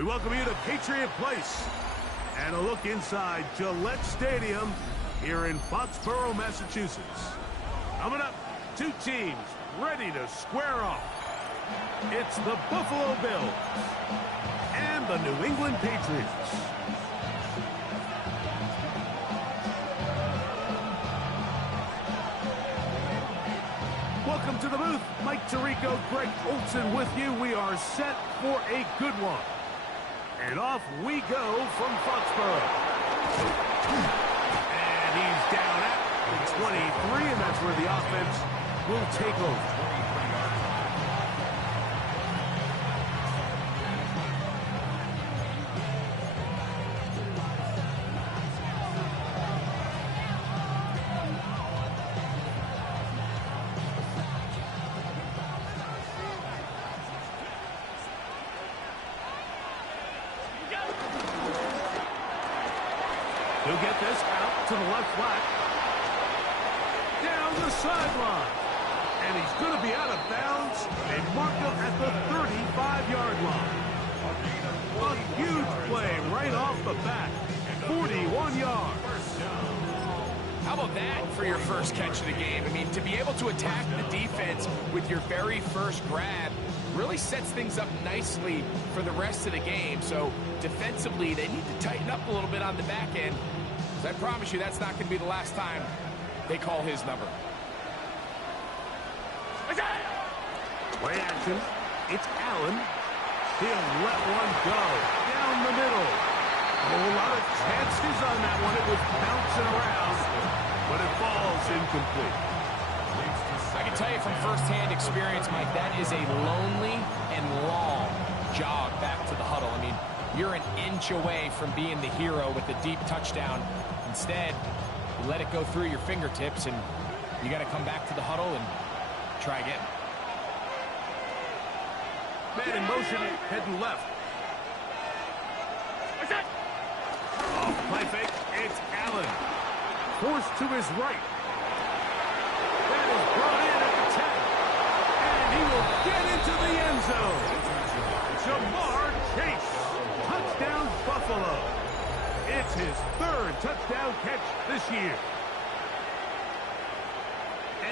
We welcome you to Patriot Place and a look inside Gillette Stadium here in Foxborough, Massachusetts. Coming up, two teams ready to square off. It's the Buffalo Bills and the New England Patriots. Welcome to the booth. Mike Tirico, Greg Olson with you. We are set for a good one. And off we go from Foxborough. And he's down at the 23, and that's where the offense will take over. He'll get this out to the left flat. Down the sideline. And he's going to be out of bounds. They mark him at the 35-yard line. A huge play right off the bat. 41 yards. How about that for your first catch of the game? I mean, to be able to attack the defense with your very first grab really sets things up nicely for the rest of the game. So defensively, they need to tighten up a little bit on the back end. I promise you that's not going to be the last time they call his number. Play action. It's Allen. He'll let one go down the middle. A whole lot of chances on that one. It was bouncing around, but it falls incomplete. I can tell you from firsthand experience, Mike, that is a lonely and long jog back to the huddle. I mean, you're an inch away from being the hero with the deep touchdown. Instead, you let it go through your fingertips, and you got to come back to the huddle and try again. Man in motion, heading left. Off play fake, it's Allen. Forced to his right. That is brought in at the 10. And he will get into the end zone. Jamar Chase. Touchdown, Buffalo. It's his third touchdown catch this year.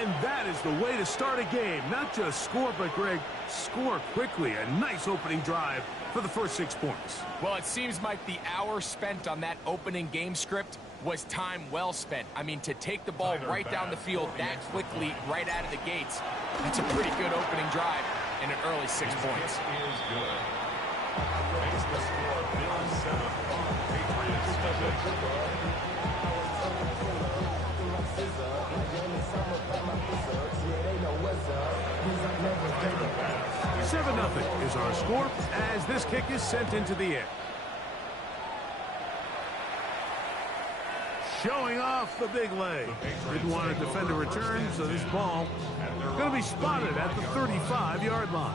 And that is the way to start a game. Not just score, but, Greg, score quickly. A nice opening drive for the first 6 points. Well, it seems like the hour spent on that opening game script was time well spent. I mean, to take the ball right down the field that quickly right out of the gates, that's a pretty good opening drive and an early 6 points. Seven 7-0 is our score as this kick is sent into the air. Showing off the big leg. Didn't want to defend a return, so this ball going to be spotted at the 35-yard line.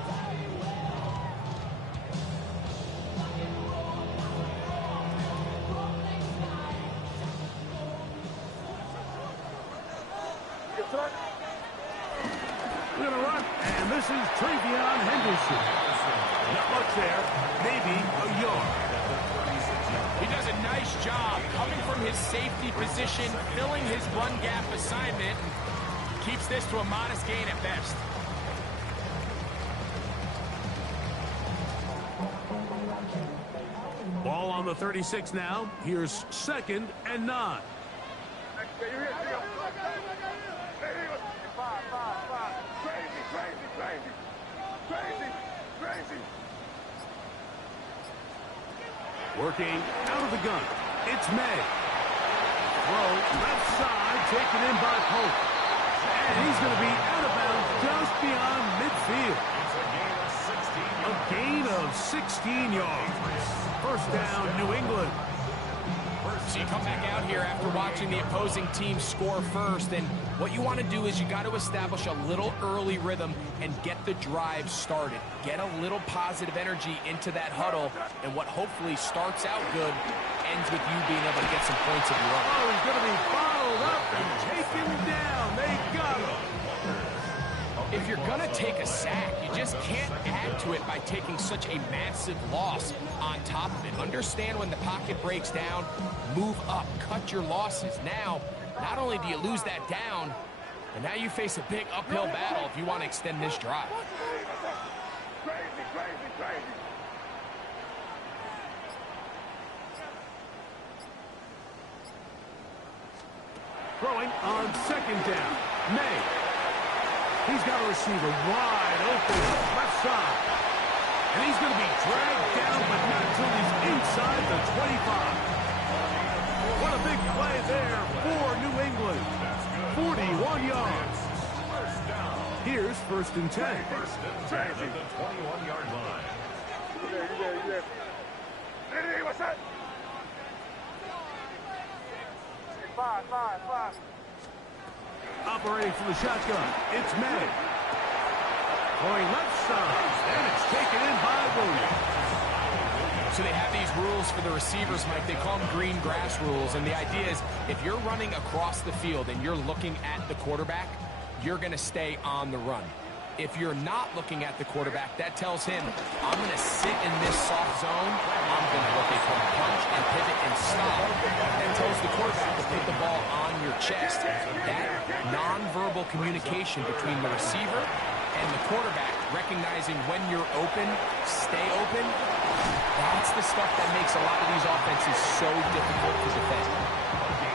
We're going to run, and this is Travion Henderson. Not much there, maybe a yard. He does a nice job coming from his safety position, filling his run gap assignment, and keeps this to a modest gain at best. Ball on the 36 now. Here's 2nd and 9. Working out of the gun. It's May. Throw left side, taken in by Polk. And he's going to be out of bounds just beyond midfield. A gain of 16 yards. First down, New England. So you come back out here after watching the opposing team score first, and what you want to do is you got to establish a little early rhythm and get the drive started. Get a little positive energy into that huddle, and what hopefully starts out good ends with you being able to get some points of your own. Oh, he's going to be followed up and taken down. They got him. if you're going to take a sack, you just can't add to it by taking such a massive loss on top of it. Understand when the pocket breaks down, move up, cut your losses. Now, not only do you lose that down, but now you face a big uphill battle if you want to extend this drive. Throwing on second down. May. He's got a receiver wide open left side. And he's going to be dragged down, but not until he's inside the 25. What a big play there for New England. 41 yards. Here's 1st and 10. First and 10 at the 21-yard line. Hey, what's that? Five. Operating from the shotgun, it's May. Going left side, and it's taken in by Williams. So they have these rules for the receivers, Mike. They call them green grass rules. And the idea is if you're running across the field and you're looking at the quarterback, you're going to stay on the run. If you're not looking at the quarterback, that tells him, I'm going to sit in this soft zone. I'm going to look at him punch and pivot and stop. That tells the quarterback to put the ball on your chest. That nonverbal communication between the receiver and the quarterback, recognizing when you're open, stay open, that's the stuff that makes a lot of these offenses so difficult to defend.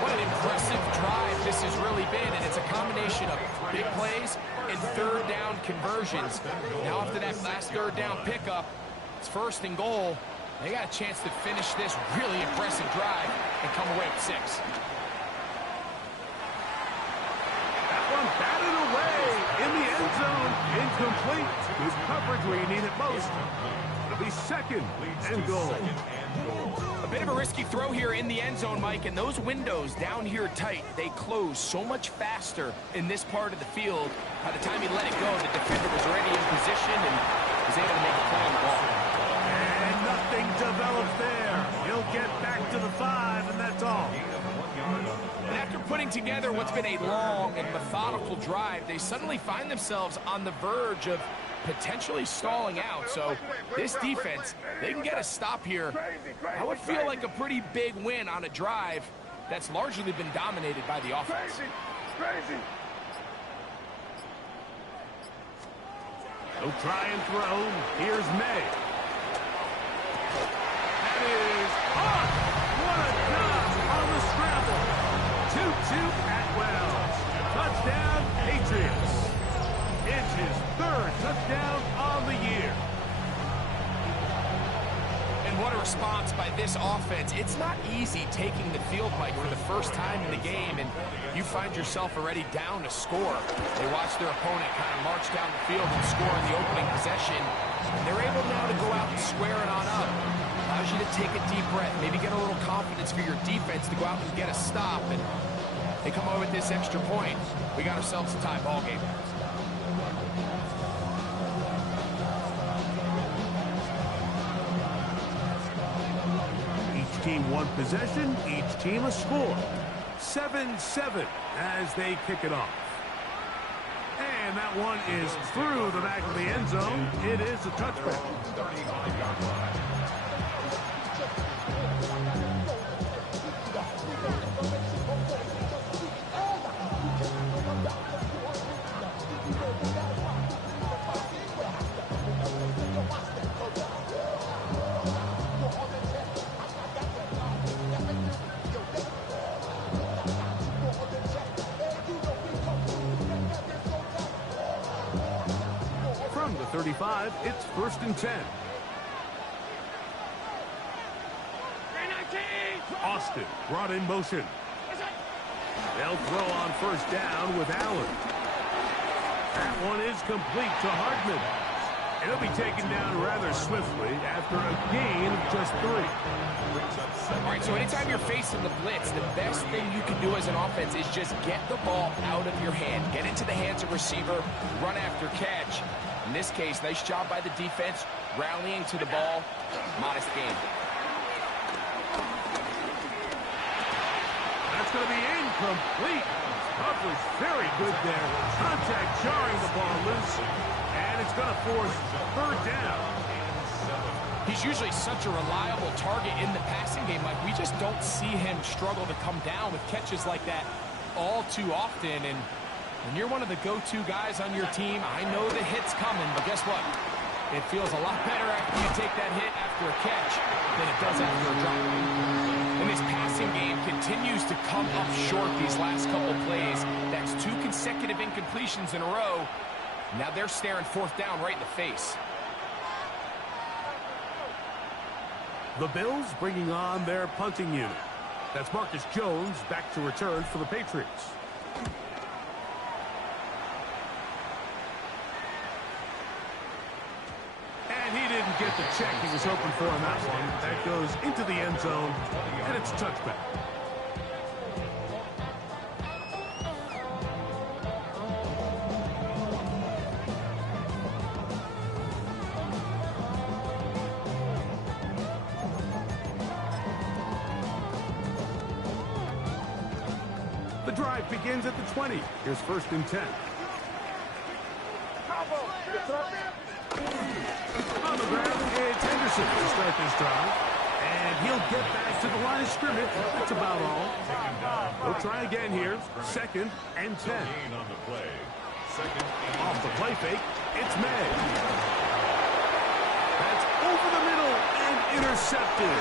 What an impressive drive this has really been, and it's a combination of big plays and third down conversions. Now after that last third down pickup, it's 1st and goal. They got a chance to finish this really impressive drive and come away with 6. That one batted away in the end zone. Incomplete. Good coverage where you need it most. It'll be 2nd and goal. A bit of a risky throw here in the end zone, Mike, and those windows down here tight, they close so much faster in this part of the field. By the time he let it go, the defender was already in position and was able to make a play on the ball. And nothing develops there. He'll get back to the 5, and that's all. And after putting together what's been a long and methodical drive, they suddenly find themselves on the verge of potentially stalling out. So this defense, they can get a stop here. I would feel like a pretty big win on a drive that's largely been dominated by the offense. Crazy. He'll try and throw. Here's May. That is on. What a job on the scramble. 2-2 Atwell. Touchdown, Patriots. It's his 3rd touchdown on the year. And what a response by this offense. It's not easy taking the field, Mike, for the first time in the game, and you find yourself already down to score. They watch their opponent kind of march down the field and score in the opening possession, and they're able now to go out and square it on up. Allows you to take a deep breath, maybe get a little confidence for your defense to go out and get a stop, and they come away with this extra point. We got ourselves a tie ball game. Each team one possession, each team a score. 7-7 as they kick it off. And that one is through the back of the end zone. It is a touchback. From the 35, it's 1st and 10. Austin brought in motion. They'll throw on 1st down with Allen. That one is complete to Hardman. It'll be taken down rather swiftly after a gain of just 3. All right, so anytime you're facing the blitz, the best thing you can do as an offense is just get the ball out of your hand. Get into the hands of receiver, run after catch. In this case, nice job by the defense, rallying to the ball. Modest gain. That's going to be incomplete. Coverage very good there. Contact jarring the ball loose. And it's going to force third down. He's usually such a reliable target in the passing game. Like, we just don't see him struggle to come down with catches like that all too often. And when you're one of the go-to guys on your team, I know the hit's coming, but guess what? It feels a lot better after you take that hit after a catch than it does after a drop. And this passing game continues to come up short these last couple plays. That's 2 consecutive incompletions in a row. Now they're staring fourth down right in the face. The Bills bringing on their punting unit. That's Marcus Jones back to return for the Patriots. And he didn't get the check he was hoping for in that one. That goes into the end zone, and it's a touchback. The drive begins at the 20. Here's 1st and 10. On the ground, it's Henderson to start this drive. And he'll get back to the line of scrimmage. That's about all. We'll try again here. 2nd and 10. Off the play fake, it's May. That's over the middle and intercepted.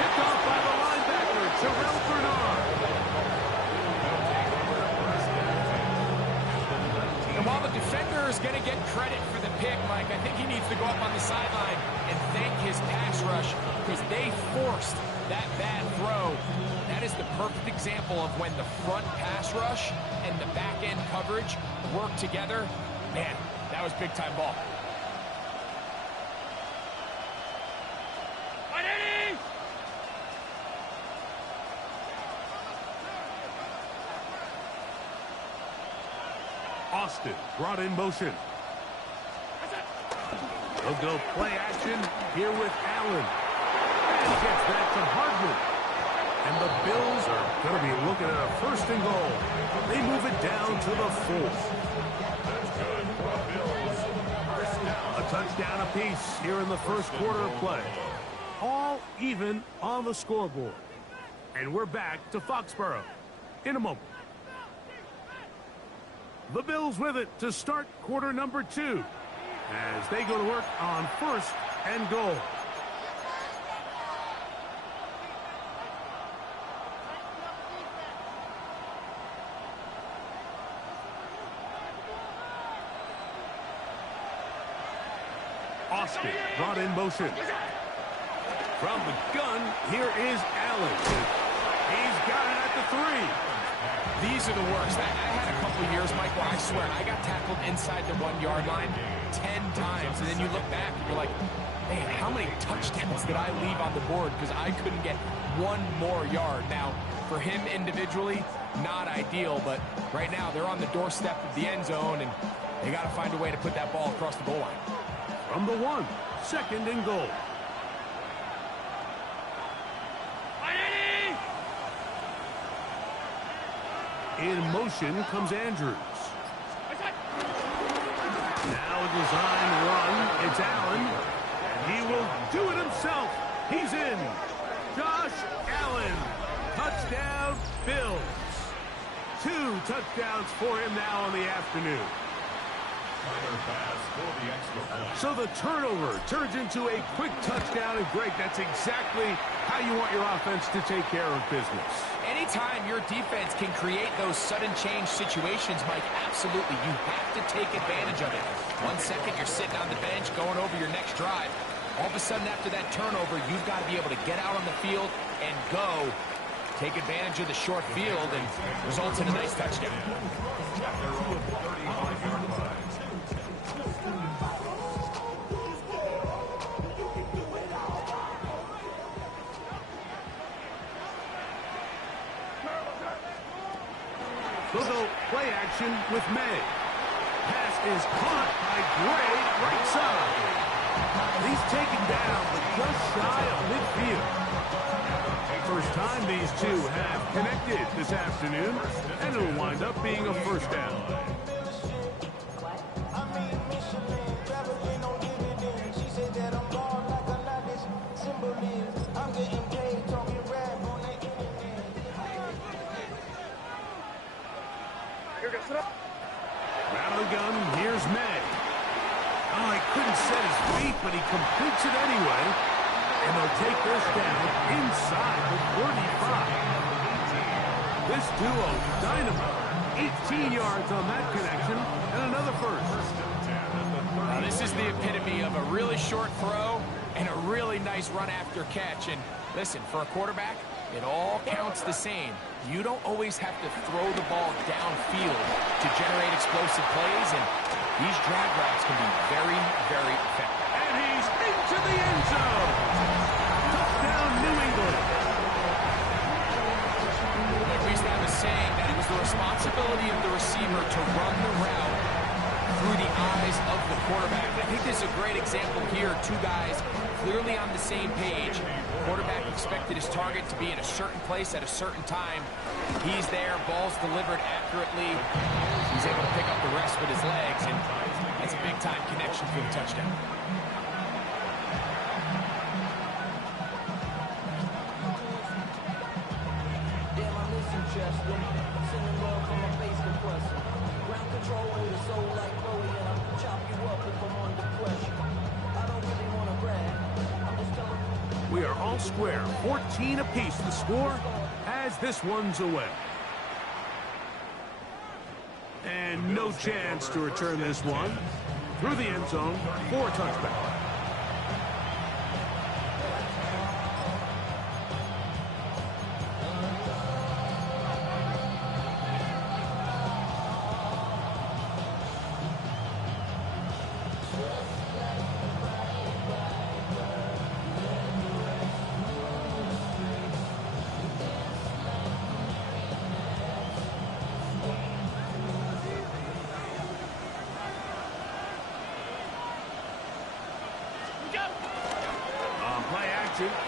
Picked off by the linebacker, Terrell Bernard. And while the defender is going to get credit for the pick, Mike, I think he needs to go up on the sideline and thank his pass rush because they forced that bad throw. That is the perfect example of when the front pass rush and the back end coverage work together. Man, that was big-time ball. Austin brought in motion. They'll go play action here with Allen. And gets that to Hardman. And the Bills are going to be looking at a 1st and goal. They move it down to the 4th. A touchdown apiece here in the 1st quarter of play. All even on the scoreboard. And we're back to Foxborough in a moment. The Bills with it to start quarter number 2 as they go to work on 1st and goal. Austin brought in motion. From the gun, here is Allen. He's got it at the 3. These are the worst. I had a couple of years, Mike, where I swear I got tackled inside the 1-yard line 10 times. And then you look back and you're like, man, how many touchdowns did I leave on the board because I couldn't get 1 more yard? Now, for him individually, not ideal, but right now they're on the doorstep of the end zone, and they got to find a way to put that ball across the goal line. From the 1, 2nd and goal. In motion comes Andrews. Now a design run. It's Allen. And he will do it himself. He's in. Josh Allen. Touchdown, Bills. 2 touchdowns for him now in the afternoon. So the turnover turns into a quick touchdown, and Greg, that's exactly how you want your offense to take care of business. Anytime your defense can create those sudden change situations, Mike, absolutely, you have to take advantage of it. 1 second, you're sitting on the bench, going over your next drive. All of a sudden, after that turnover, you've got to be able to get out on the field and go. Take advantage of the short field and results in a nice touchdown. We'll go play action with May. Pass is caught by Gray, right side. These He's taken down, but just shy of midfield. First time these two have connected this afternoon, and it'll wind up being a first down. Rattle gun, here's May. Oh, he couldn't set his feet, but he completes it anyway. And they'll take this down inside the 45. This duo, dynamite. 18 yards on that connection, and another first. Now, this is the epitome of a really short throw and a really nice run after catch. And listen, for a quarterback, it all counts the same. You don't always have to throw the ball downfield to generate explosive plays, and these drag routes can be very, very effective. And he's into the end zone. Touchdown, New England. Like we used to have a saying that it was the responsibility of the receiver to run the route through the eyes of the quarterback. I think this is a great example here. Two guys clearly on the same page. Quarterback expected his target to be in a certain place at a certain time. He's there, ball's delivered accurately. He's able to pick up the rest with his legs, and that's a big-time connection for the touchdown. We are all square, 14 apiece. The score as this one's away. And no chance to return this one through the end zone for a touchback.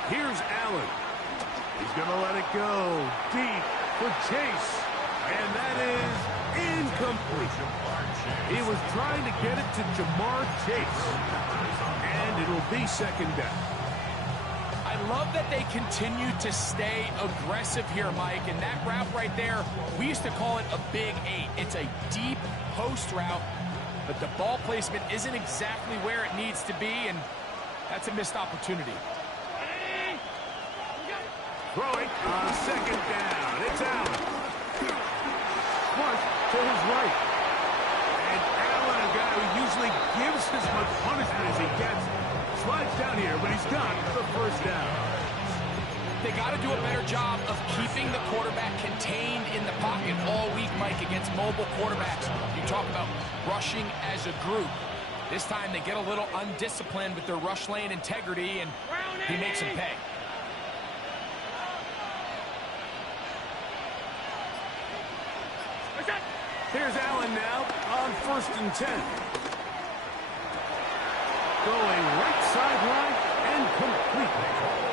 Here's Allen. He's going to let it go deep for Chase. And that is incomplete. He was trying to get it to Jamar Chase. And it'll be second down. I love that they continue to stay aggressive here, Mike. And that route right there, we used to call it a big 8. It's a deep post route, but the ball placement isn't exactly where it needs to be, and that's a missed opportunity. Throwing on second down. It's Allen. Flush to his right. And Allen, a guy who usually gives as much punishment as he gets, slides down here, but he's got the first down. They got to do a better job of keeping the quarterback contained in the pocket all week, Mike, against mobile quarterbacks. You talk about rushing as a group. This time they get a little undisciplined with their rush lane integrity, and he makes them pay. Here's Allen now on 1st and 10. Going right sideline and complete.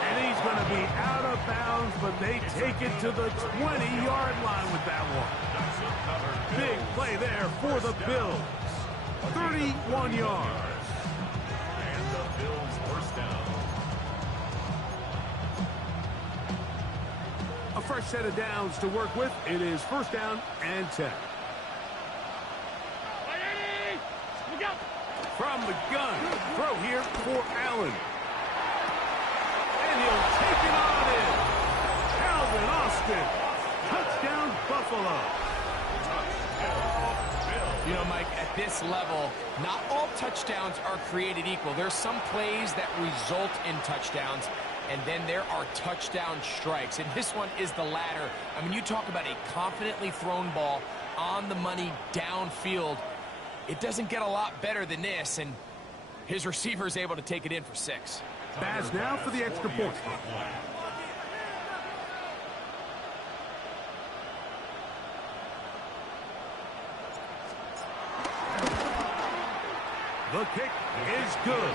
And he's going to be out of bounds, but they take it to the 20-yard line with that one. Big play there for the Bills. 31 yards. And the Bills first down. A fresh set of downs to work with. It is 1st down and 10. From the gun, throw here for Allen. And he'll take it on in. Calvin Austin. Touchdown, Buffalo. You know, Mike, at this level, not all touchdowns are created equal. There's some plays that result in touchdowns, and then there are touchdown strikes. And this one is the latter. I mean, you talk about a confidently thrown ball on the money downfield. It doesn't get a lot better than this, and his receiver is able to take it in for 6. Baz now for the extra point. The kick is good.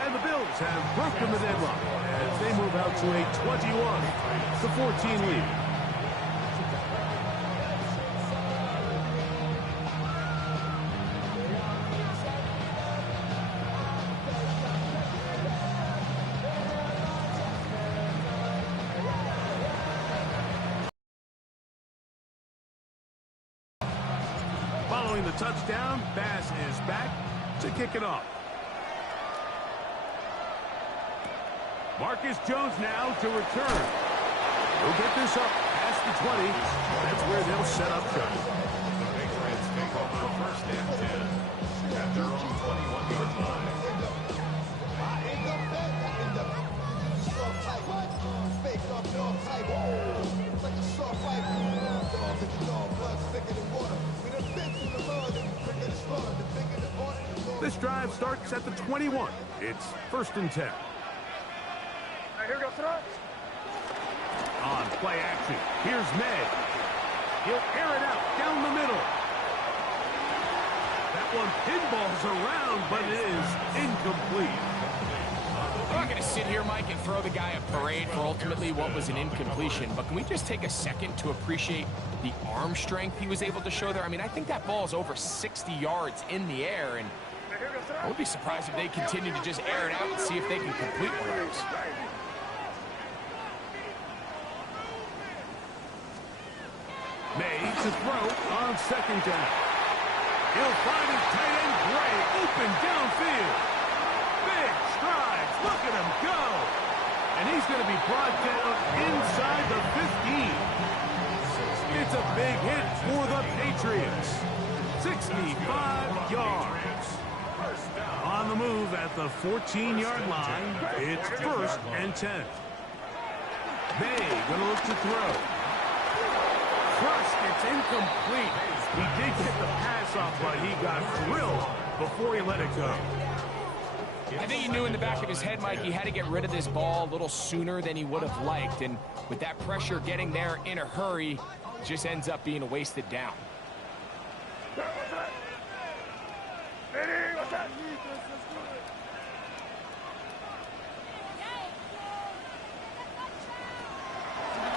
And the Bills have broken the deadlock as they move out to a 21-14 lead. Following the touchdown, Bass is back to kick it off. Marcus Jones now to return. He'll get this up past the 20. That's where they'll set up shop. The Patriots take over first and 10 at their own 21-yard line. This drive starts at the 21. It's first and 10. Here goes tonight. On play action, here's May. He'll air it out down the middle. That one pinballs around, but it is incomplete. I'm not going to sit here, Mike, and throw the guy a parade for ultimately what was an incompletion, but can we just take a second to appreciate the arm strength he was able to show there? I mean, I think that ball is over 60 yards in the air, and I would be surprised if they continue to just air it out and see if they can complete one of those. May to throw on second down. He'll find his tight end Gray open downfield. Big strides. Look at him go. And he's going to be brought down inside the 15. It's a big hit for the Patriots. 65 yards. On the move at the 14-yard line, it's first and 10. May going to look to throw. Crushed, it's incomplete. He did get the pass off, but he got drilled before he let it go. I think he knew in the back of his head, Mike, he had to get rid of this ball a little sooner than he would have liked. And with that pressure getting there in a hurry, it just ends up being a wasted down.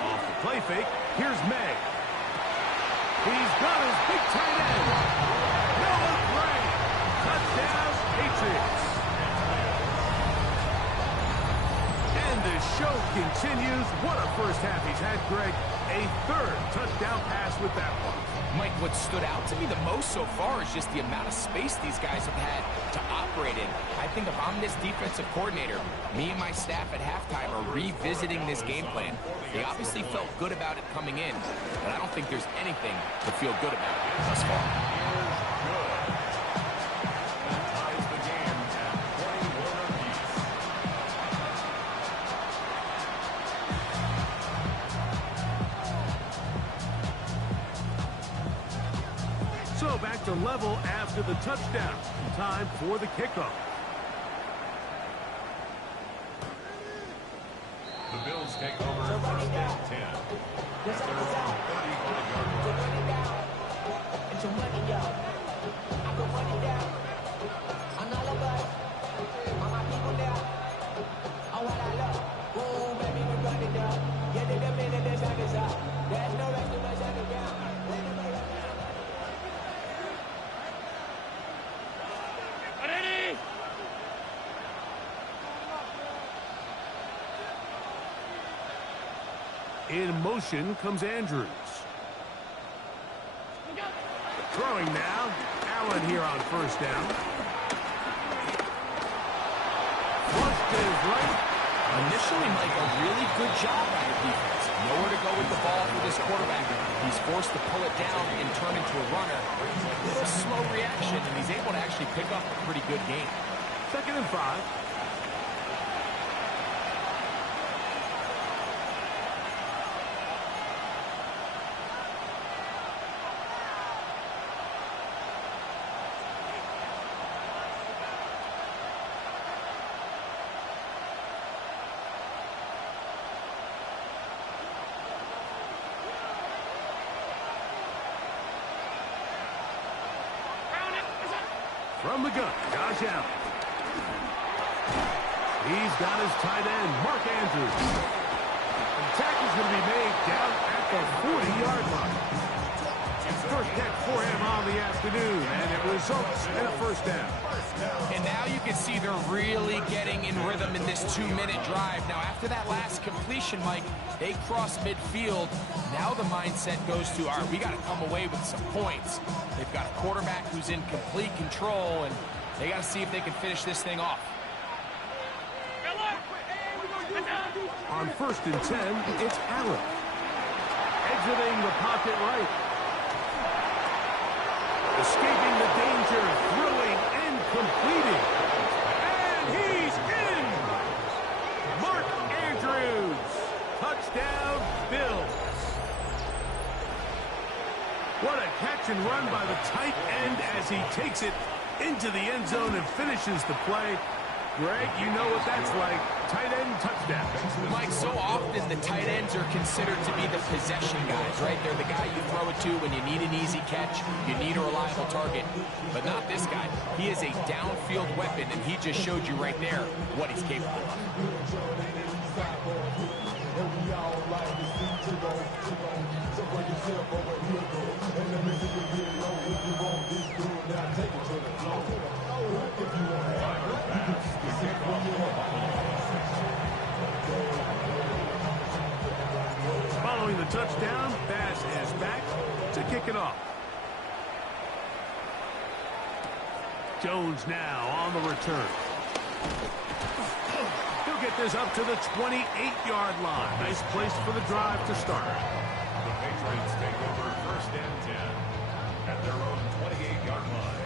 Off the play fake, here's May. He's got his big tight end. Noah Gray. Touchdown, Patriots. And the show continues. What a first half he's had, Greg. A third touchdown pass with that one. Mike, what stood out to me the most so far is just the amount of space these guys have had to operate in. I think if I'm this defensive coordinator, me and my staff at halftime are revisiting this game plan. They obviously felt good about it coming in, but I don't think there's anything to feel good about thus far. Ties the game at 21 apiece. So back to level after the touchdown. Time for the kickoff. The Bills take over first and 10 at their own 35-yard In motion comes Andrews. Throwing now. Allen here on first down. Flushed to his right. Initially, Mike, a really good job by the defense. Nowhere to go with the ball for this quarterback. He's forced to pull it down and turn into a runner. A little slow reaction, and he's able to actually pick up a pretty good game. 2nd and 5. From the gun, Josh Allen. He's got his tight end, Mark Andrews. The tackle's going to be made down at the 40-yard line. First catch for him on the afternoon, and it results in a first down. And now you can see they're really getting in rhythm in this 2-minute drive. Now, after that last completion, Mike, they cross midfield. Now the mindset goes to, all right, we got to come away with some points. They've got a quarterback who's in complete control, and they got to see if they can finish this thing off. On 1st and 10, it's Allen. Exiting the pocket right. Escaping the danger, throwing and completing. And he's in! Mark Andrews. Touchdown, Bills. What a catch and run by the tight end as he takes it into the end zone and finishes the play. Greg, you know what that's like. Tight end touchdown. Mike, so often the tight ends are considered to be the possession guys, right? They're the guy you throw it to when you need an easy catch, you need a reliable target. But not this guy. He is a downfield weapon, and he just showed you right there what he's capable of. Following the touchdown, Bass is back to kick it off. Jones now on the return. He'll get this up to the 28-yard line. Nice place for the drive to start. The Patriots take over 1st and 10 at their own 28-yard line.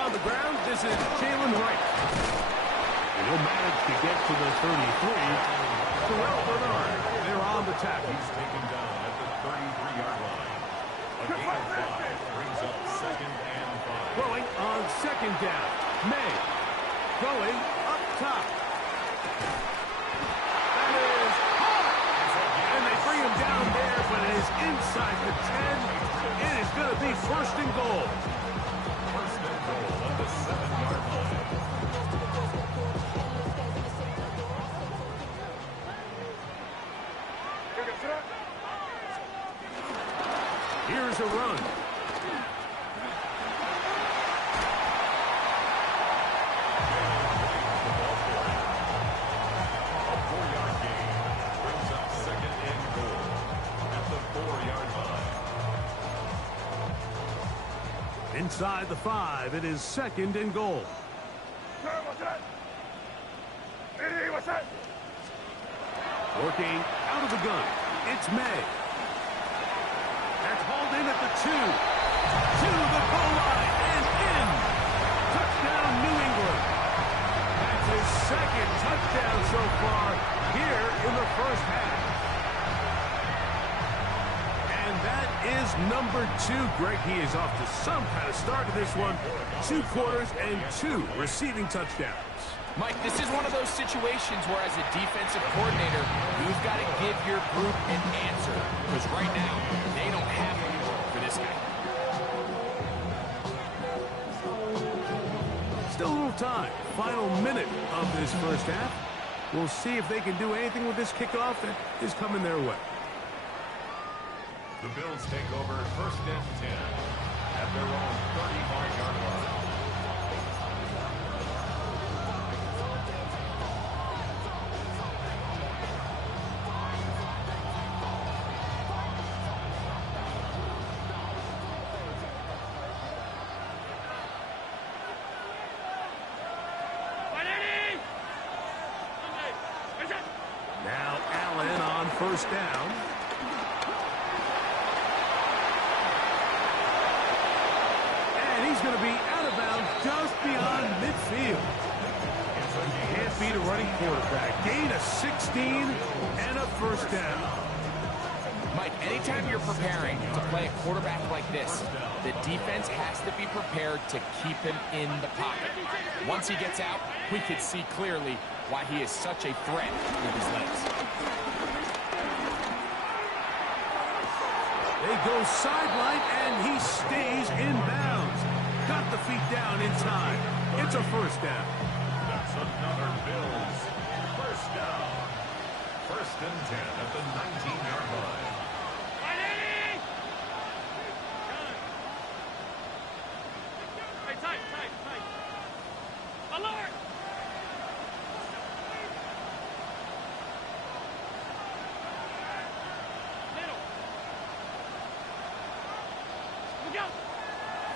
On the ground, this is Jalen Wright. And he'll manage to get to the 33. Terrell Bernard, they're on the tackle. He's taken down at the 33-yard line. A gain of 5 brings up 2nd and 5. Throwing on 2nd down. May. Going up top. That is hard. And they bring him down there, but it is inside the 10. It is going to be 1st and goal. 1st and goal at the 7-yard line. Here's a run. A 4-yard gain brings up 2nd and goal at the 4-yard line. Inside the 5, it is 2nd and goal. Working out of the gun, it's May. That's hauled in at the 2. To the goal line and in. Touchdown, New England. That's his 2nd touchdown so far here in the 1st half. And that is number 2. Greg, he is off to some kind of start to this one. 2 quarters and 2 receiving touchdowns. Mike, this is one of those situations where as a defensive coordinator, you've got to give your group an answer. Because right now, they don't have any for this guy. Still a little time. Final minute of this 1st half. We'll see if they can do anything with this kickoff that is coming their way. The Bills take over 1st and 10 at their own 35-yard line. Now Allen on 1st down. And he's going to be out of bounds just beyond midfield. Can't beat a running quarterback. Gain of 16 and a 1st down. Mike, anytime you're preparing to play a quarterback like this, the defense has to be prepared to keep him in the pocket. Once he gets out, we can see clearly why he is such a threat with his legs. They go sideline, and he stays in bounds. Got the feet down in time. It's a first down. That's another Bills first down. First and 10 at the 19-yard line. Alert!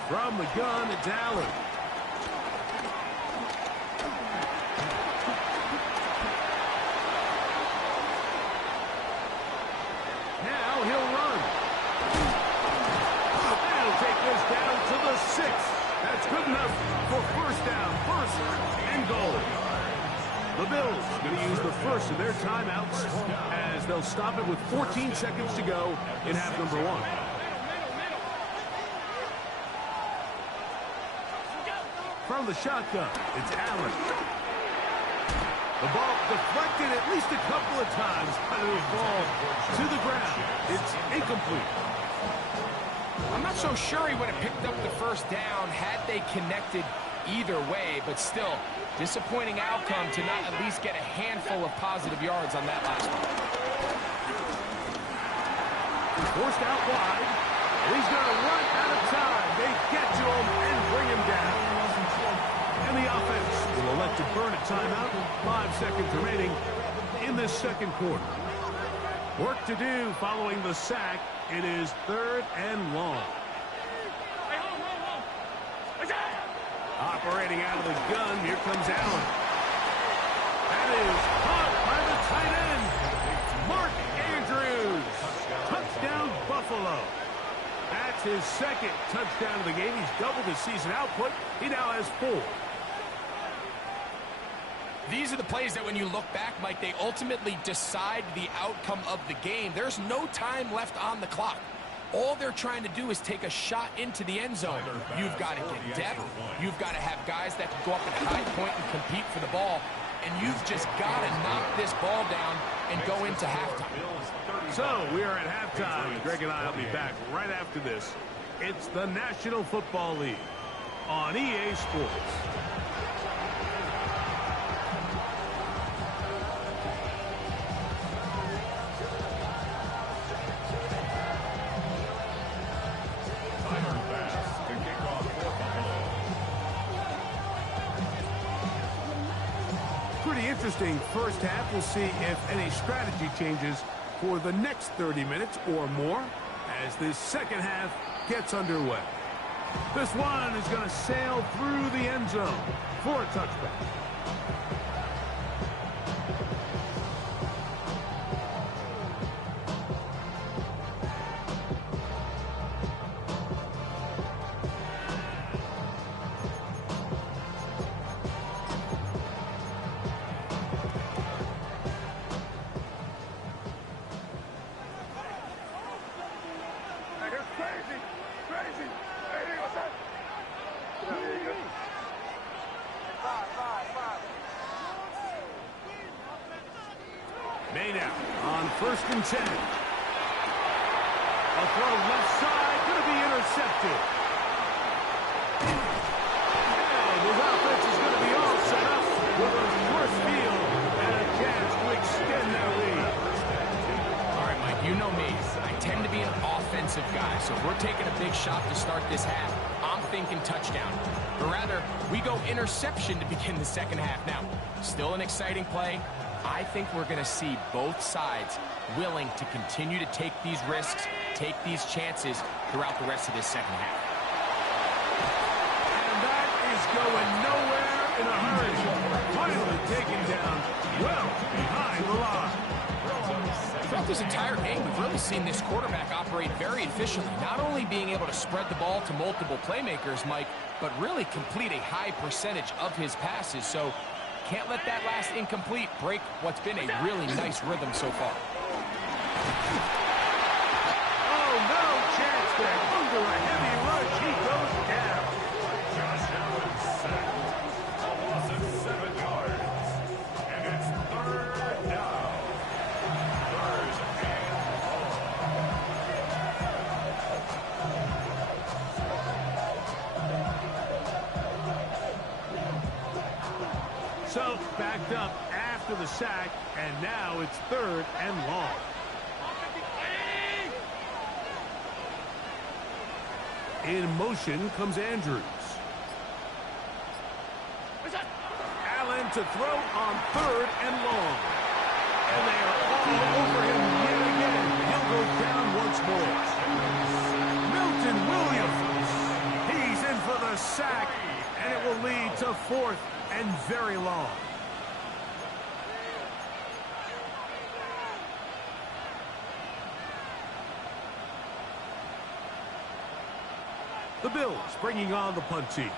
From the gun, it's Allen. Now he'll run. They'll take this down to the 6. That's good enough for first down, first and goal. The Bills going to use the first of their timeouts as they'll stop it with 14 seconds to go in half number 1. From the shotgun, it's Allen. The ball deflected at least a couple of times, but it'll fall to the ground. It's incomplete. I'm not so sure he would have picked up the first down had they connected either way, but still, disappointing outcome to not at least get a handful of positive yards on that last one. Forced out wide. He's going to run out of time. They get to him and bring him down. And the offense will elect to burn a timeout. 5 seconds remaining in this second quarter. Work to do following the sack. It is 3rd and long. Operating out of the gun, here comes Allen. That is caught by the tight end, Mark Andrews. Touchdown, Buffalo. That's his second touchdown of the game. He's doubled his season output. He now has 4. These are the plays that when you look back, Mike, they ultimately decide the outcome of the game. There's no time left on the clock. All they're trying to do is take a shot into the end zone. You've got to get depth. You've got to have guys that can go up at high point and compete for the ball. And you've just got to knock this ball down and go into halftime. So we are at halftime. Greg and I will be back right after this. It's the National Football League on EA Sports. Pretty interesting first half. We'll see if any strategy changes for the next 30 minutes or more as this second half gets underway. This one is going to sail through the end zone for a touchback. May now on 1st and 10. A throw left side, going to be intercepted. And his offense is going to be all set up with a first field and a chance to extend their lead. All right, Mike, you know me. I tend to be an offensive guy, so if we're taking a big shot to start this half, I'm thinking touchdown. Or rather, we go interception to begin the second half. Now, still an exciting play. I think we're going to see both sides willing to continue to take these risks, take these chances throughout the rest of this second half. And that is going nowhere in a hurry. Finally taken down well behind the line. Throughout this entire game, we've really seen this quarterback operate very efficiently, not only being able to spread the ball to multiple playmakers, Mike, but really complete a high percentage of his passes. So can't let that last incomplete break what's been a really nice rhythm so far. no chance there. Under a heavy rush, he goes down. Josh Allen sacked. A loss of 7 yards. And it's third down. Third and long. So, backed up after the sack, and now it's third and long. In motion comes Andrews. Allen to throw on third and long. And they are all over him yet again. He'll go down once more. Milton Williams. He's in for the sack, and it will lead to fourth and very long. The Bills bringing on the punt team.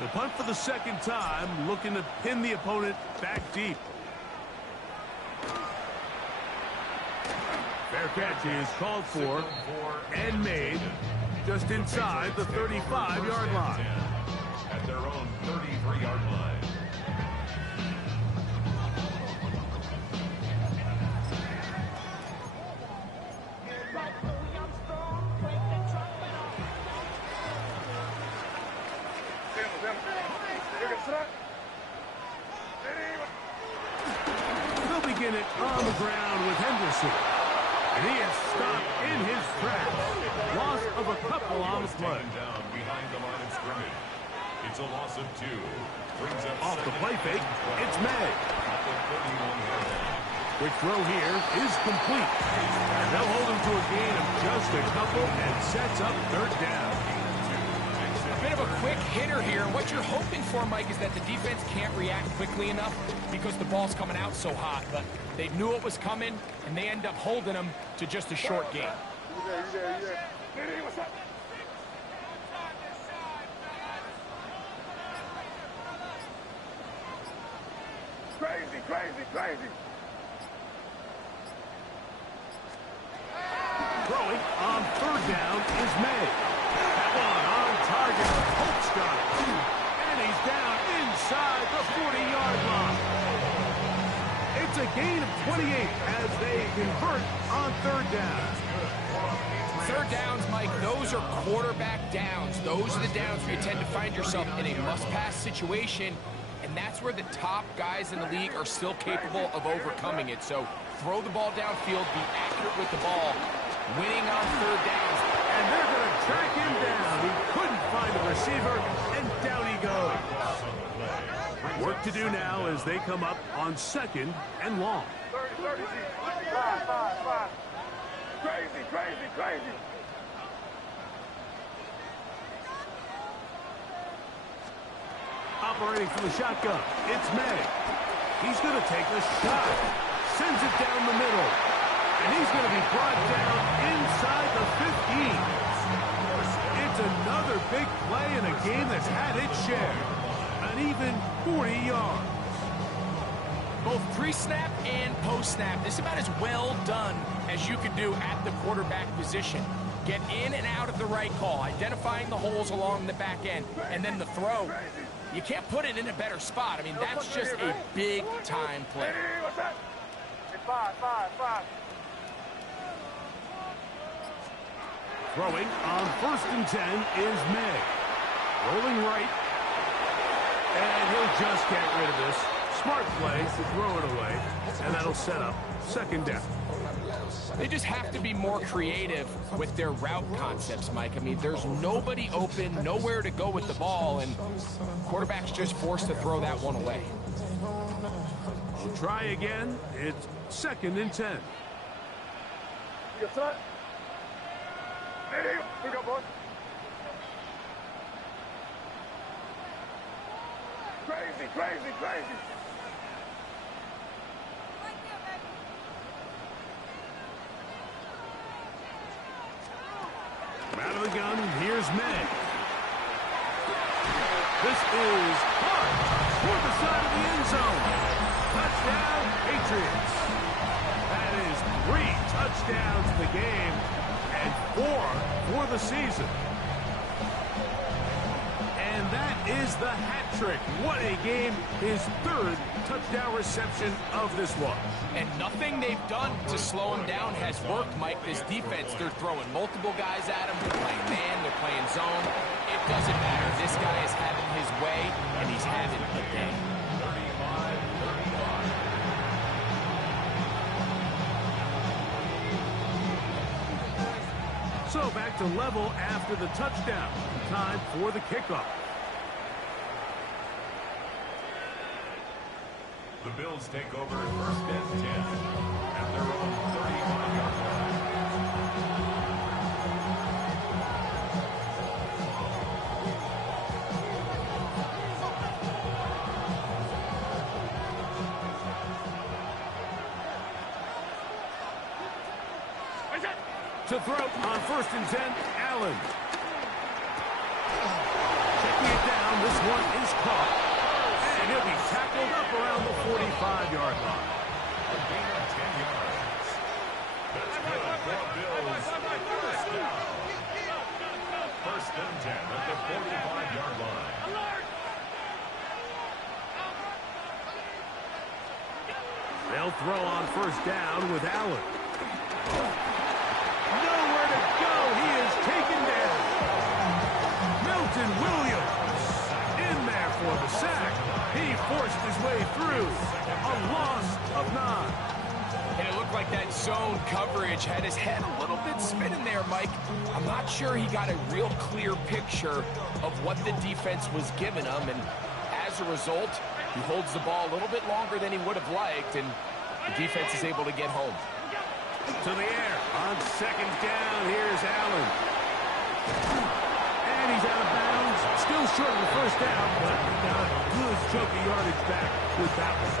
The punt for the second time, looking to pin the opponent back deep. Fair catch is called for and made just inside the 35-yard line. At their own 33-yard line. They'll begin it on the ground with Henderson. And he is stopped in his tracks. Loss of a couple on the play. Down behind the line of scrimmage. It's a loss of 2. Brings up off the play fake, it's May. Quick throw here is complete. And they'll hold him to a gain of just a couple and sets up third down. A bit of a quick hitter here. What you're hoping for, Mike, is that the defense can't react quickly enough because the ball's coming out so hot. But they knew it was coming, and they end up holding them to just a short gain. Crazy. Throwing on third down is May. That one on target. Holtz got it. And he's down inside the 40-yard line. It's a gain of 28 as they convert on third down. Third downs, Mike, those are quarterback downs. Those are the downs where you tend to find yourself in a must-pass situation, and that's where the top guys in the league are still capable of overcoming it. So throw the ball downfield, be accurate with the ball, winning on third downs. And they're going to track him down. He couldn't find a receiver, and down he goes. Work to do now as they come up on second and long. 30. 5. Crazy. Operating from the shotgun, it's May. He's going to take a shot. Sends it down the middle. And he's going to be brought down inside the 15. It's another big play in a game that's had its share. An even 40 yards. Both pre-snap and post-snap, this is about as well done as you could do at the quarterback position. Get in and out of the right call, identifying the holes along the back end, and then the throw. You can't put it in a better spot. I mean, that's just a big-time play. What's that? 5. Throwing on 1st and 10 is May. Rolling right. And he'll just get rid of this. Smart play to throw it away. And that'll set up second down. They just have to be more creative with their route concepts, Mike. I mean, there's nobody open, nowhere to go with the ball, and quarterback's just forced to throw that one away. We'll try again. It's 2nd and 10. Yes, sir. Here we go, boys. Crazy. Out of the gun, here's May. This is caught toward the side of the end zone. Touchdown, Patriots. That is 3 touchdowns in the game. and 4 for the season. And that is the hat trick. What a game. His 3rd touchdown reception of this one. And nothing they've done to slow him down has worked, Mike. This defense, they're throwing multiple guys at him. They're playing man, they're playing zone. It doesn't matter. This guy is having his way, and he's having a day. 35-35. So back to level after the touchdown. Time for the kickoff. The Bills take over 1st and 10 at their own 35-yard line. To throw on 1st and 10, Allen. Checking it down, this one is caught. And he'll be tackled up around the 45-yard line. A gain of 10 yards. That's good for Bills. First and 10 at the 45-yard line. They'll throw on 1st down with Allen. Nowhere to go. He is taken down. Milton Williams in there for the sack. He forced his way through. A loss of 9. And it looked like that zone coverage had his head a little bit spinning there, Mike. I'm not sure he got a real clear picture of what the defense was giving him, and as a result, he holds the ball a little bit longer than he would have liked, and the defense is able to get home. To the air on 2nd down. Here's Allen. And he's out of bounds. Still short of the 1st down, but he got a good chunk of yardage back with that one.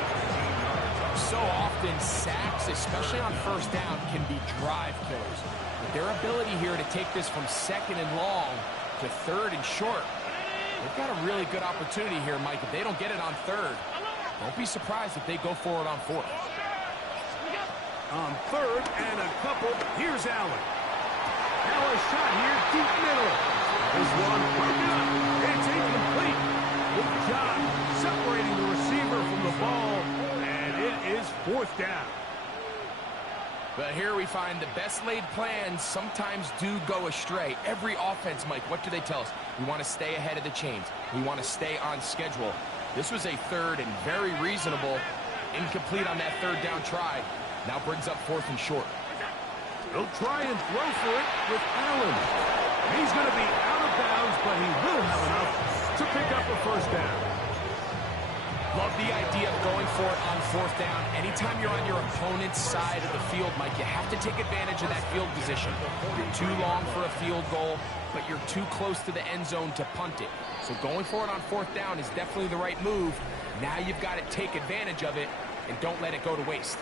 So often, sacks, especially on 1st down, can be drive killers. But their ability here to take this from 2nd and long to 3rd and short, they've got a really good opportunity here, Mike. If they don't get it on 3rd, don't be surprised if they go for it on 4th. On 3rd and a couple, here's Allen. Now a shot here, deep middle. This one, it's incomplete. Good job separating the receiver from the ball, and it is 4th down. But here we find the best laid plans sometimes do go astray. Every offense, Mike, what do they tell us? We want to stay ahead of the chains. We want to stay on schedule. This was a 3rd and very reasonable. Incomplete on that 3rd down try. Now brings up 4th and short. They'll try and throw for it with Allen. He's going to be out of bounds, but he will have enough to pick up a 1st down. Love the idea of going for it on 4th down. Anytime you're on your opponent's side of the field, Mike, you have to take advantage of that field position. You're too long for a field goal, but you're too close to the end zone to punt it. So going for it on 4th down is definitely the right move. Now you've got to take advantage of it and don't let it go to waste.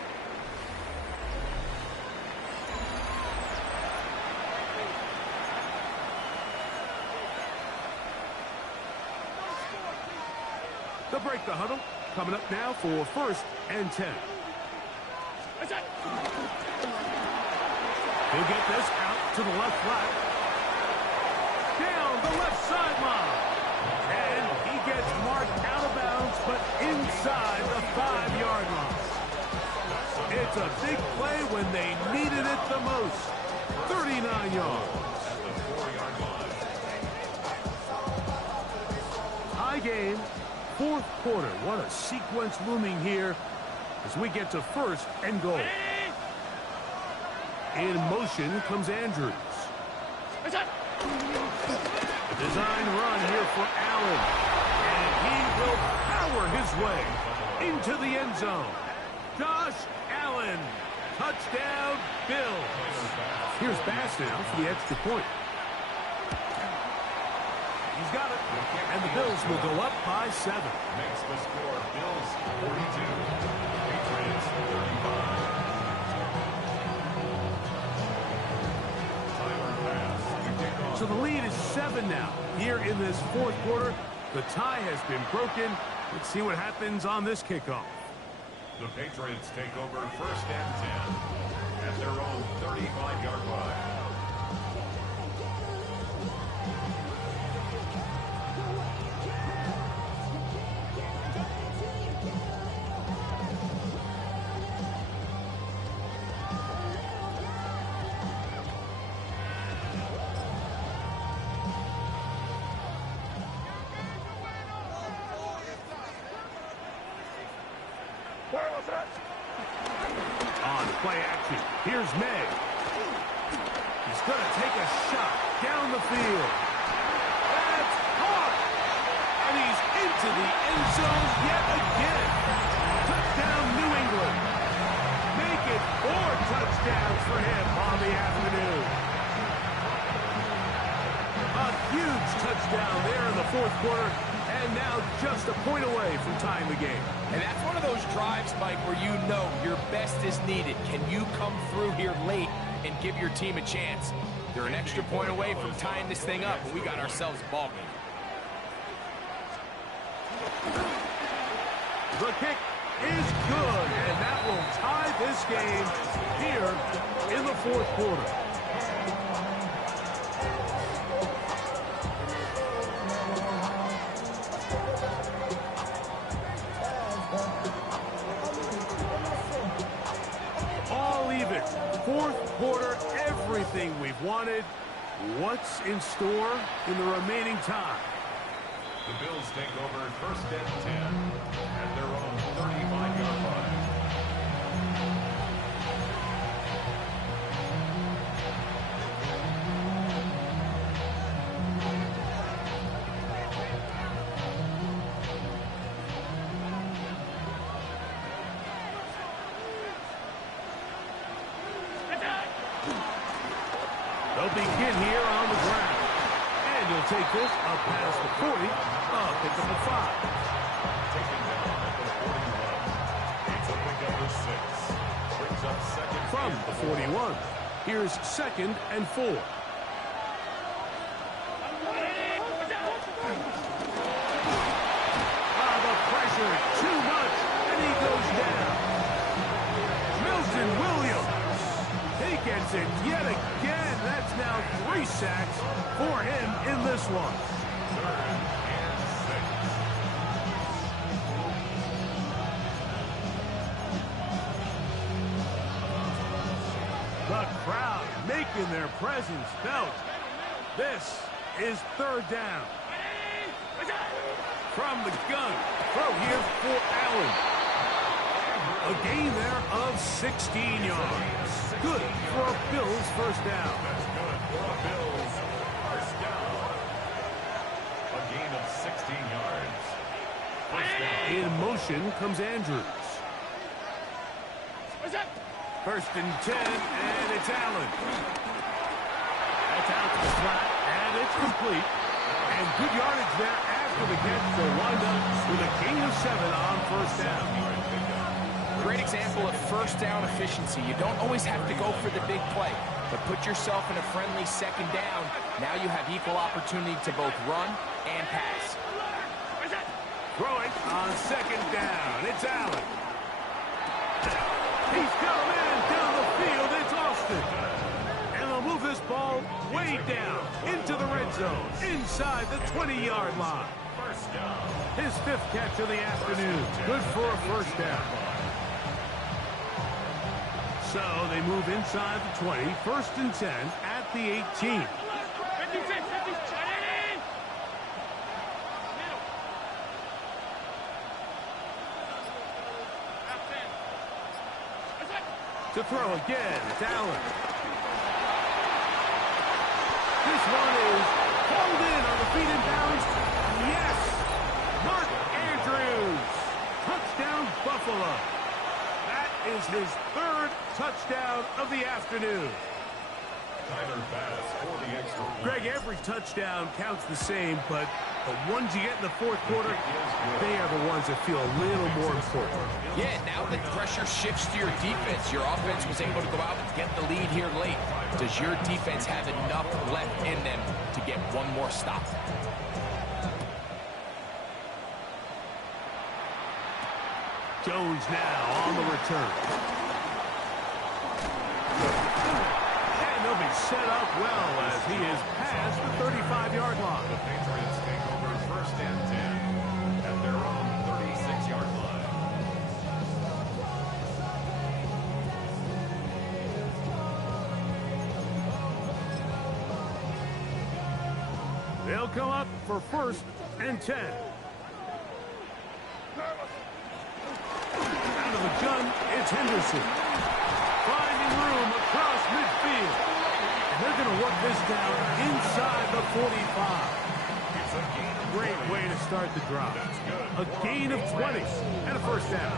They'll break the huddle. Coming up now for 1st and 10. He'll get this out to the left flat. Down the left sideline. And he gets marked out of bounds, but inside the 5-yard line. It's a big play when they needed it the most. 39 yards. High game. 4th quarter. What a sequence looming here as we get to 1st and goal. In motion comes Andrews. A design run here for Allen. And he will power his way into the end zone. Josh Allen. Touchdown, Bills. Here's Bass now for the extra point. He's got it. And the Bills will go up by 7. Makes the score Bills 42, Patriots 35. So the lead is 7 now. Here in this 4th quarter, the tie has been broken. Let's see what happens on this kickoff. The Patriots take over 1st and 10 at their own 35-yard line. play action. Here's May. He's going to take a shot down the field. That's caught. And he's into the end zone yet again. Touchdown, New England. Make it 4 touchdowns for him on the afternoon. A huge touchdown there in the fourth quarter. And now just a point away from tying the game. And that's one of those drives, Mike, where you know your best is needed. Can you come through here late and give your team a chance? They're an extra point away from tying this thing up, and we got ourselves a ball game. The kick is good, and that will tie this game here in the fourth quarter. All even. Fourth quarter, everything we've wanted. What's in store in the remaining time? The Bills take over first and 10 at their own 35-yard line. They'll begin here on the ground. And he'll take this up past the 40, pick up the 5. Taken down at the 41. It's a pick up of 6. Brings up second. From the 41, here's 2nd and 4. The pressure, too much, and he goes down. Milton Williams. He gets it yet again. That's now 3 sacks for him in this one. 3rd and 6. The crowd making their presence felt. This is 3rd down. From the gun, throw here for Allen. A gain there of 16 yards. Good for a Bills first down. That's good for a Bills first down. A gain of 16 yards. First down. In motion comes Andrews. First and 10, and it's Allen. That's out to the flat, and it's complete. And good yardage there after the catch to wind up with a gain of 7 on first down. Great example of first down efficiency. You don't always have to go for the big play, but put yourself in a friendly 2nd down. Now you have equal opportunity to both run and pass. Throwing on 2nd down. It's Allen. He's got a man down the field. It's Austin. And they'll move this ball way down into the red zone, inside the 20-yard line. First down. His 5th catch of the afternoon. Good for a first down. So they move inside the 20, 1st and 10 at the 18. To throw again, it's Allen. This one is pulled in on the feet and bounds. Yes! Mark Andrews. Touchdown, Buffalo. That is his 3rd touchdown of the afternoon. Tyler Bass for the extra point. Greg, every touchdown counts the same, but the ones you get in the fourth quarter, they are the ones that feel a little more important. Yeah, now that pressure shifts to your defense, your offense was able to go out and get the lead here late. Does your defense have enough left in them to get one more stop? Jones now on the return. And they'll be set up well as he is past the 35-yard line. The Patriots take over first and 10 at their own 36-yard line. They'll come up for 1st and 10. Out of the gun, it's Henderson. 5 They're going to work this down inside the 45. Great way to start the drive. A gain of 20 and a first down.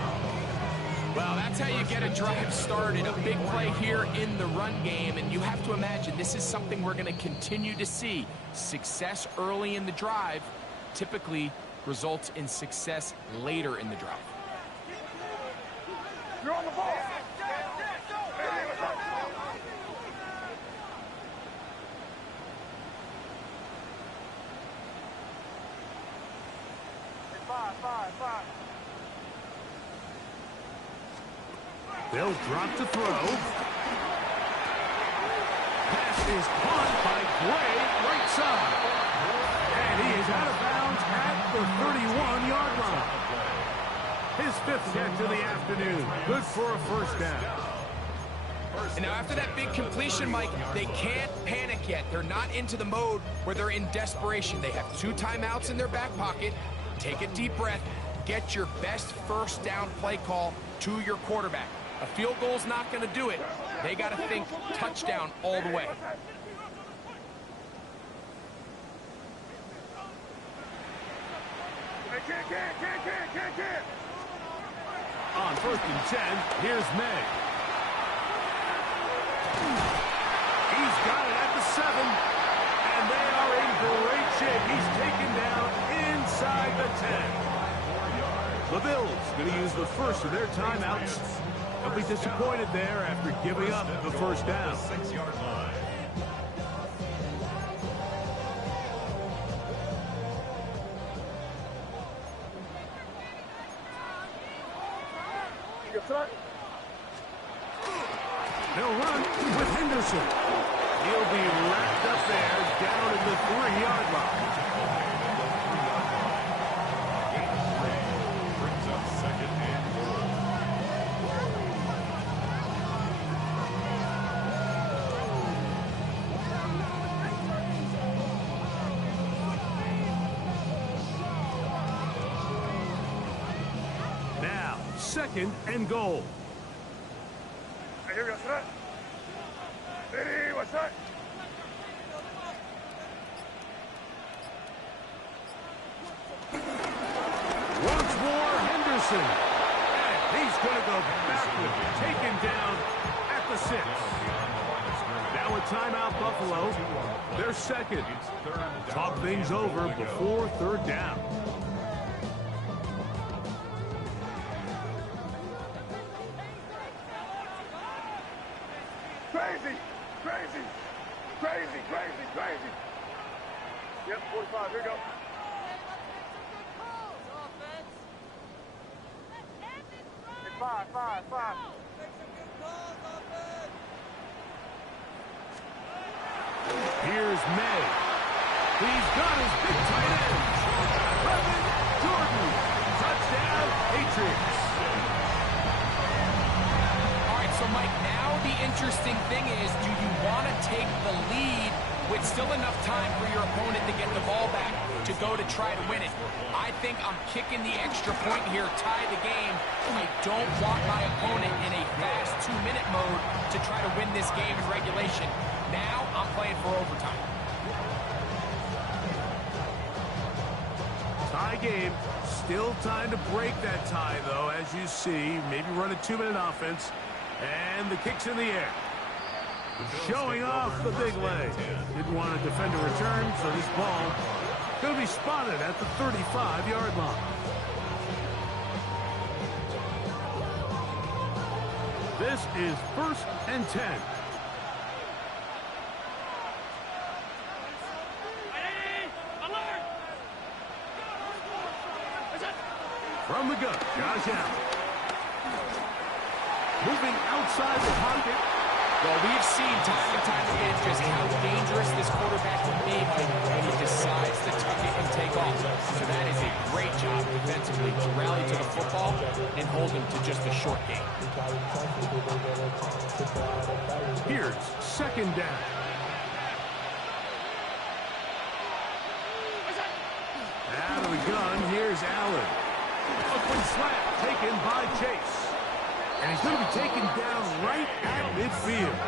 Well, that's how you get a drive started. A big play here in the run game, and you have to imagine this is something we're going to continue to see. Success early in the drive typically results in success later in the drive. You're on the ball. Five. They'll drop to throw. Pass is caught by Gray, right side. And he is out of bounds at the 31-yard line. His fifth catch of the afternoon. Good for a first down. And now after that big completion, Mike, they can't panic yet. They're not into the mode where they're in desperation. They have 2 timeouts in their back pocket. Take a deep breath. Get your best first down play call to your quarterback. A field goal's not going to do it. They got to think touchdown all the way. Can't. On first and 10, here's May. He's got it at the 7. And they are in great shape. He's taken down inside the 10. The Bills going to use the first of their timeouts. They'll be disappointed there after giving up the first down. 6-yard line. They'll run with Henderson. He'll be wrapped up there down at the 3-yard line. Brings up 2nd and 4. Now, 2nd and goal. Here we go, son. Ready, what's that? Once more, Henderson. And he's going to go backward, taken down at the 6. Now a timeout, Buffalo. They're second. Talk things over before third down. Crazy. Yep, 45, here we go. Five. Here's May. He's got his big tight end. Jordan. Touchdown, Patriots. All right, so Mike, now the interesting thing is, do you want to take the lead with still enough time for your opponent to get the ball back to go to try to win it? I think I'm kicking the extra point here, tie the game. I don't want my opponent in a fast 2-minute mode to try to win this game in regulation. Now I'm playing for overtime. Tie game. Still time to break that tie, though, as you see. Maybe run a 2-minute offense. And the kick's in the air. Showing off the big leg. Didn't want to defend a return, so this ball going to be spotted at the 35-yard line. This is 1st and 10. From the gun, Josh Allen. Moving outside the pocket. Well, we've seen time and time again just how dangerous this quarterback can be when he decides to tuck it and take off. So that is a great job defensively to rally to the football and hold him to just a short game. Here's 2nd down. Out of the gun, here's Allen. A quick slap taken by Chase. And he's going to be taken down right at midfield.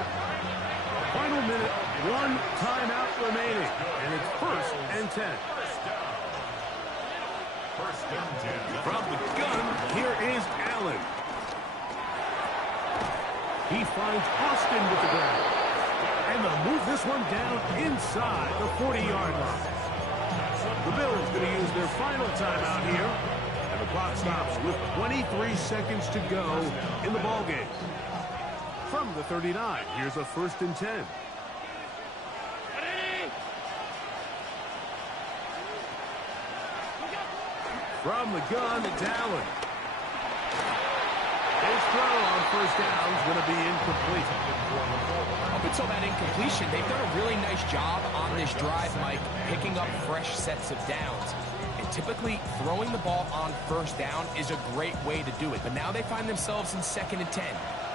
Final minute, 1 timeout remaining. And it's 1st and 10. First and 10. From the gun, here is Allen. He finds Austin with the grab. And they'll move this one down inside the 40-yard line. The Bills going to use their final timeout here. And the clock stops with 23 seconds to go in the ballgame. From the 39, here's a 1st and 10. From the gun, it's Allen. His throw on 1st down is going to be incomplete. Up until that incompletion, they've done a really nice job on this drive, Mike, picking up fresh sets of downs. And typically, throwing the ball on 1st down is a great way to do it. But now they find themselves in 2nd and 10.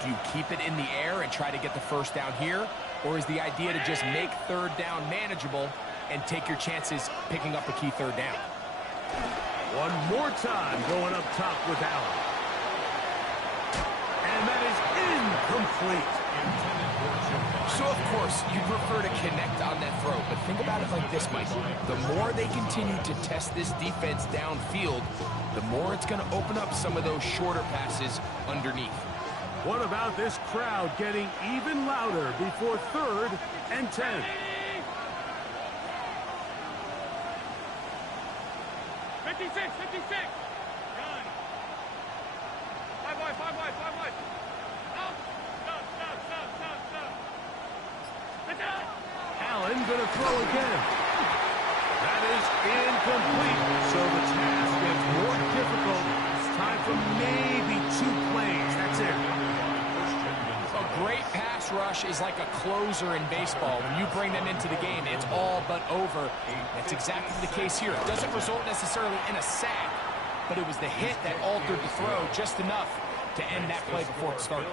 Do you keep it in the air and try to get the 1st down here? Or is the idea to just make 3rd down manageable and take your chances picking up a key 3rd down? One more time going up top with Allen. And that is incomplete. So, of course, you prefer to connect on that throw, but think about it like this, Mike. The more they continue to test this defense downfield, the more it's going to open up some of those shorter passes underneath. What about this crowd getting even louder before 3rd and 10? Allen going to throw again. That is incomplete. So the task gets more difficult. It's time for maybe 2 plays. That's it. A great pass rush is like a closer in baseball. When you bring them into the game, it's all but over. That's exactly the case here. It doesn't result necessarily in a sack, but it was the hit that altered the throw just enough to end that play before it started.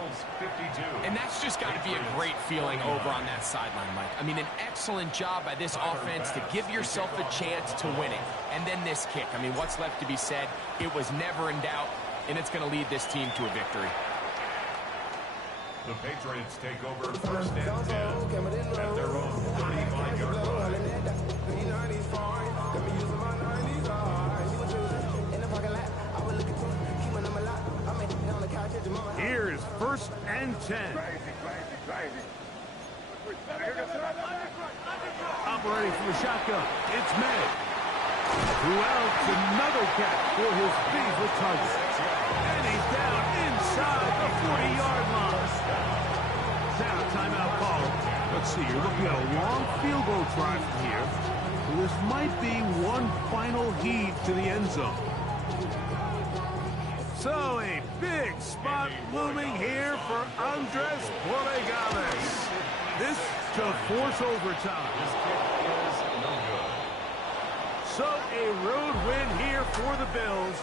And that's just got to be a great feeling over on that sideline, Mike. I mean, an excellent job by this offense to give yourself a chance to win it. And then this kick. I mean, what's left to be said? It was never in doubt, and it's going to lead this team to a victory. The Patriots take over 1st and 10 at their own 35-yard line. Here's 1st and 10. Operating from the shotgun, it's May. Throughout, another catch for his favorite target. And he's down inside the 40-yard line. Now, timeout call. Let's see, you're looking at a long field goal try from here. This might be one final heave to the end zone. So a big spot looming here for Andres Borregales. This to force overtime. This kick is no good. So a road win here for the Bills,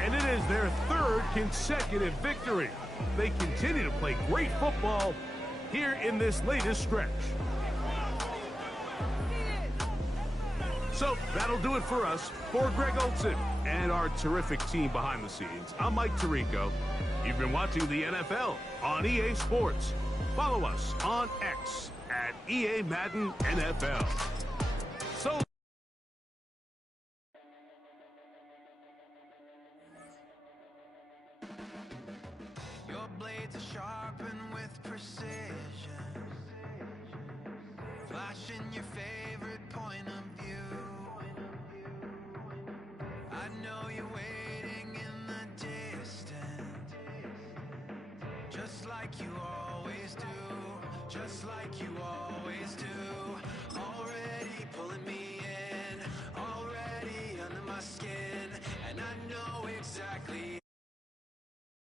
and it is their 3rd consecutive victory. They continue to play great football here in this latest stretch. So that'll do it for us. For Greg Olson and our terrific team behind the scenes, I'm Mike Tirico. You've been watching the NFL on EA Sports. Follow us on X at EA Madden NFL. So your blades are sharpened with precision, flashing your favorite point of view. I know you're waiting in the distance, just like you always do, just like you always do.